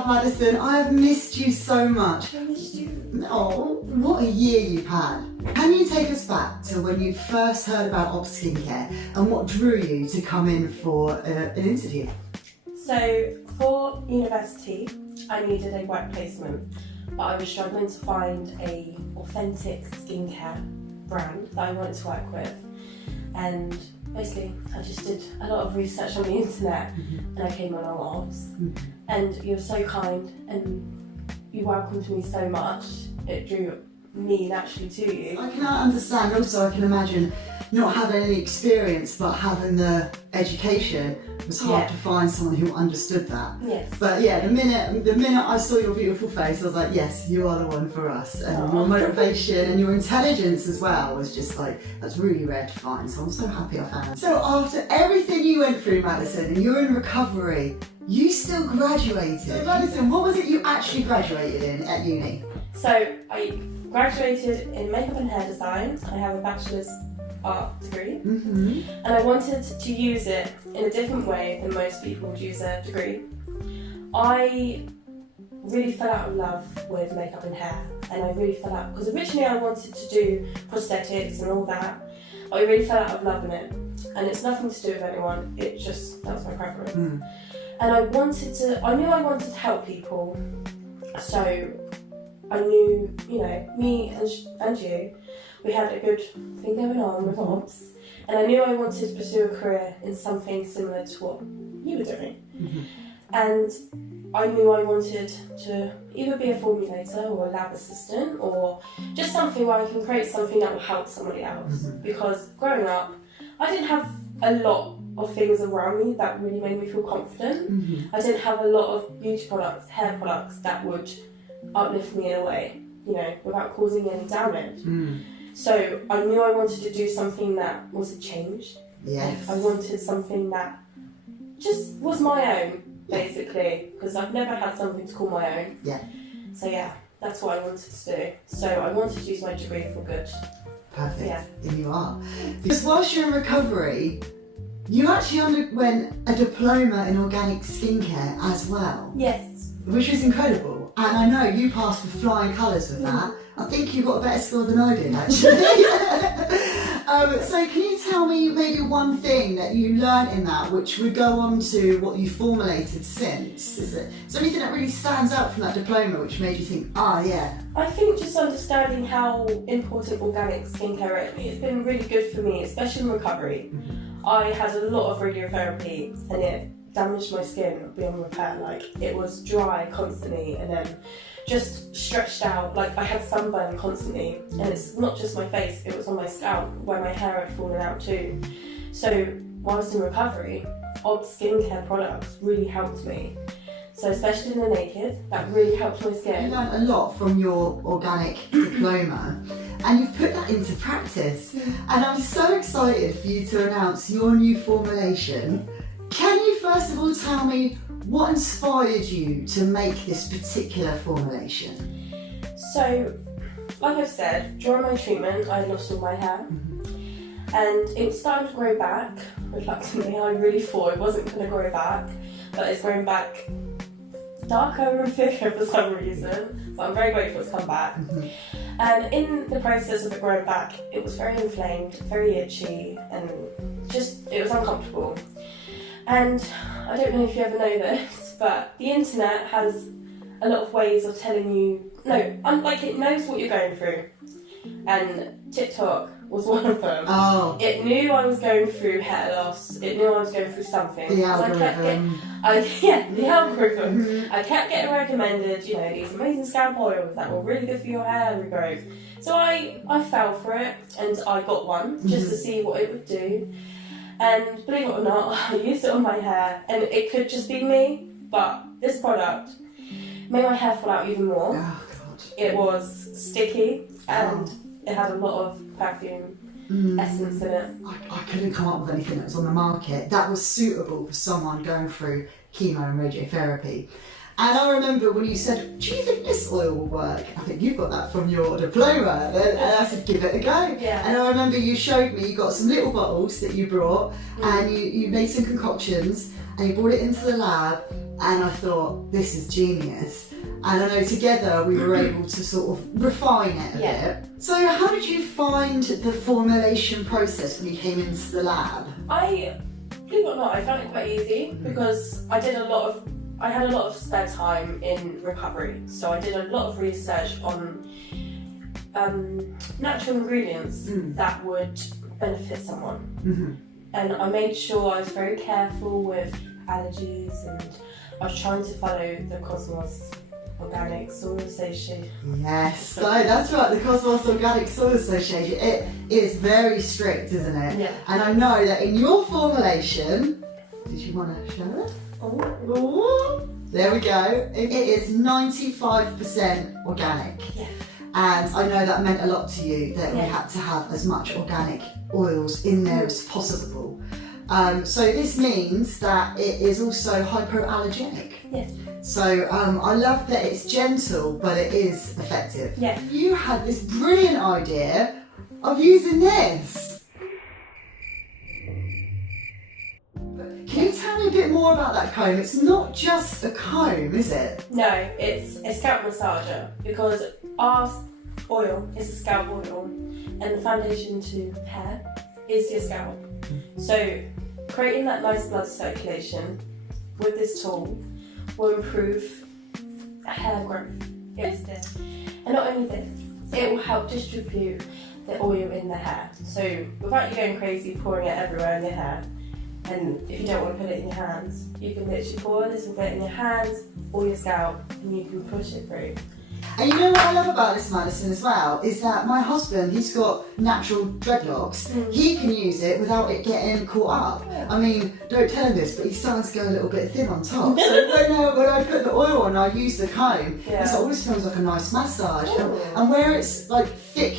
glad, Maddison. I have missed you so much. I missed you. Oh, what a year you've had. Can you take us back to when you first heard about Obvs skincare and what drew you to come in for an interview? So, for university, I needed a work placement, but I was struggling to find a authentic skincare brand that I wanted to work with. And basically, I just did a lot of research on the internet and I came on Obvs. And you were so kind and you welcomed me so much, it drew me naturally to you. I can understand, also I can imagine not having any experience but having the education was hard to find someone who understood that. Yes. But yeah, the minute I saw your beautiful face, I was like, yes, you are the one for us. And your motivation and your intelligence as well was just like, that's really rare to find. So I'm so happy I found it. So after everything you went through, Maddison, and you're in recovery, you still graduated. So Maddison, what was it you actually graduated in at uni? So I graduated in makeup and hair design. I have a bachelor's art degree, and I wanted to use it in a different way than most people would use a degree. I really fell out of love with makeup and hair, and I really fell out because originally I wanted to do prosthetics and all that, but I really fell out of love in it, and it's nothing to do with anyone, it just, that was my preference. And I knew I wanted to help people, so I knew, you know, me and you, we had a good thing going on with Obvs, and I knew I wanted to pursue a career in something similar to what you were doing. And I knew I wanted to either be a formulator or a lab assistant, or just something where I can create something that will help somebody else. Because growing up, I didn't have a lot of things around me that really made me feel confident. I didn't have a lot of beauty products, hair products that would uplift me in a way, you know, without causing any damage. So I knew I wanted to do something that was a change. Yes. I wanted something that just was my own, basically, because I've never had something to call my own. So yeah, that's what I wanted to do. So I wanted to use my degree for good. Perfect. Yeah. Here you are. Because whilst you're in recovery, you actually underwent a diploma in organic skincare as well. Yes. Which was incredible. And I know you passed with flying colours with that. I think you got a better score than I did, actually. So can you tell me maybe one thing that you learned in that which would go on to what you formulated since? Is there anything that really stands out from that diploma which made you think, yeah? I think just understanding how important organic skincare is, it's been really good for me, especially in recovery. I had a lot of radiotherapy and it damaged my skin beyond repair. Like, it was dry constantly and then just stretched out. Like, I had sunburn constantly, and it's not just my face, it was on my scalp where my hair had fallen out too. So whilst in recovery, Obvs skincare products really helped me. So especially in the naked, that really helped my skin. You learned a lot from your organic diploma and you've put that into practice. And I'm so excited for you to announce your new formulation. Can you first of all tell me what inspired you to make this particular formulation? So, like I've said, during my treatment I lost all my hair and it was starting to grow back. Reluctantly, I really thought it wasn't going to grow back, but it's grown back darker and thicker for some reason, but I'm very grateful it's come back. And in the process of it growing back, it was very inflamed, very itchy, and just, it was uncomfortable. And I don't know if you ever know this, but the internet has a lot of ways of telling you, like, it knows what you're going through. And TikTok was one of them. It knew I was going through hair loss, it knew I was going through something. The algorithm. The algorithm. I kept getting recommended, you know, these amazing scalp oils that were really good for your hair regrowth. So I fell for it and I got one just to see what it would do. And believe it or not, I used it on my hair and it could just be me, but this product made my hair fall out even more. Oh, God. It was sticky and it had a lot of perfume essence in it. I couldn't come up with anything that was on the market that was suitable for someone going through chemo and radiotherapy. And I remember when you said, do you think this oil will work? I think you've got that from your diploma. And I said, give it a go. Yeah. And I remember you showed me, you got some little bottles that you brought and you made some concoctions and you brought it into the lab, and I thought, this is genius. And I know together we were able to sort of refine it a bit. So how did you find the formulation process when you came into the lab? Believe it or not, I found it quite easy because I had a lot of spare time in recovery, so I did a lot of research on natural ingredients that would benefit someone. And I made sure I was very careful with allergies, and I was trying to follow the Cosmos Organic Soil Association. Yes, so that's right, the Cosmos Organic Soil Association. It is very strict, isn't it? Yeah. And I know that in your formulation, did you want to show it? Oh, there we go. It is 95% organic. Yeah. And I know that meant a lot to you, that we had to have as much organic oils in there as possible. So this means that it is also hypoallergenic. Yes. So I love that it's gentle, but it is effective. Yeah. You had this brilliant idea of using this. Can you tell me a bit more about that comb? It's not just a comb, is it? No, it's a scalp massager, because our oil is a scalp oil and the foundation to hair is your scalp. So creating that nice blood circulation with this tool will improve hair growth. And not only this, it will help distribute the oil in the hair. So without you going crazy pouring it everywhere in your hair, and if you don't want to put it in your hands, you can literally pour this and put it in your hands or your scalp, and you can push it through. And you know what I love about this, Maddison, as well, is that my husband, he's got natural dreadlocks. He can use it without it getting caught up. I mean, don't tell him this, but he's starting to go a little bit thin on top. So when I put the oil on, I use the comb. It always feels like a nice massage. And where it's like thick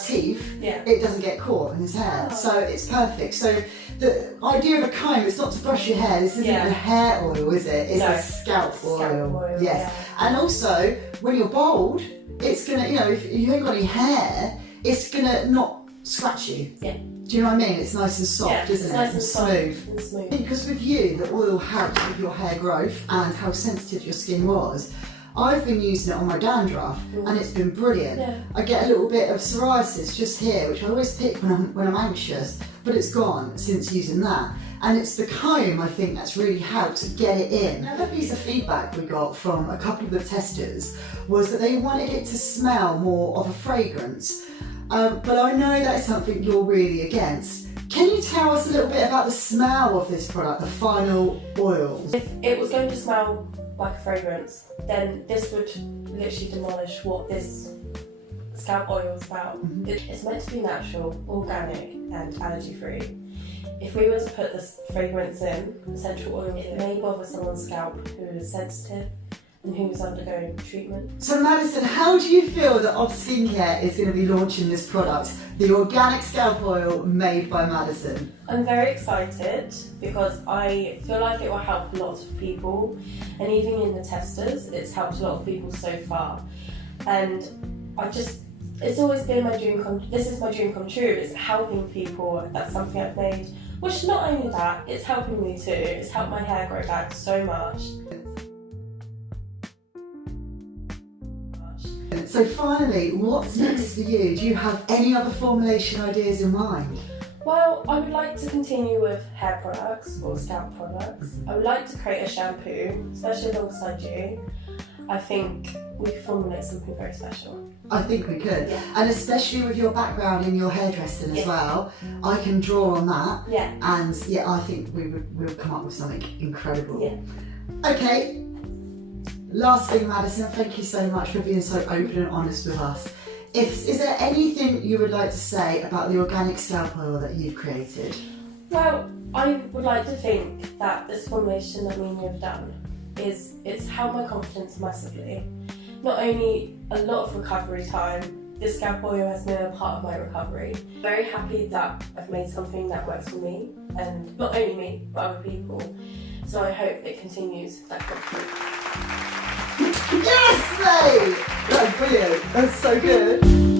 teeth, it doesn't get caught in his hair. So it's perfect. So the idea of a comb is not to brush your hair. This isn't the hair oil, is it? It's a scalp oil. Yes. And also, when you're bald, it's gonna, you know, if you ain't got any hair, it's gonna not scratch you. Yeah. Do you know what I mean? It's nice and soft, isn't it? Nice and smooth. And smooth. Because with you, the oil helped with your hair growth and how sensitive your skin was. I've been using it on my dandruff and it's been brilliant. I get a little bit of psoriasis just here, which I always pick when I'm anxious, but it's gone since using that. And it's the comb, I think, that's really helped to get it in. Another piece of feedback we got from a couple of the testers was that they wanted it to smell more of a fragrance. But I know that's something you're really against. Can you tell us a little bit about the smell of this product, the final oils? If it was going to smell like a fragrance, then this would literally demolish what this scalp oil is about. It's meant to be natural, organic and allergy free. If we were to put this fragrance in, essential oil, it may bother someone's scalp who is sensitive and who is undergoing treatment. So Maddison, how do you feel that Obvs Skincare is going to be launching this product, the organic scalp oil made by Maddison? I'm very excited because I feel like it will help a lot of people, and even in the testers, it's helped a lot of people so far. And it's always been my dream this is my dream come true. It's helping people. That's something I've made. Which not only that, it's helping me too. It's helped my hair grow back so much. So finally, what's next for you? Do you have any other formulation ideas in mind? Well, I would like to continue with hair products or scalp products. I would like to create a shampoo, especially alongside you. I think we could formulate something very special. I think we could. And especially with your background in your hairdressing as well, I can draw on that. And I think we'll come up with something incredible. Okay, last thing, Maddison, thank you so much for being so open and honest with us. Is there anything you would like to say about the organic scalp oil that you've created? Well, I would like to think that this formulation that me and you have done it's helped my confidence massively. Not only a lot of recovery time, this scalp oil has been a part of my recovery. I'm very happy that I've made something that works for me, and not only me, but other people. So I hope it continues that confidence. Yes, mate! That's brilliant. That's so good.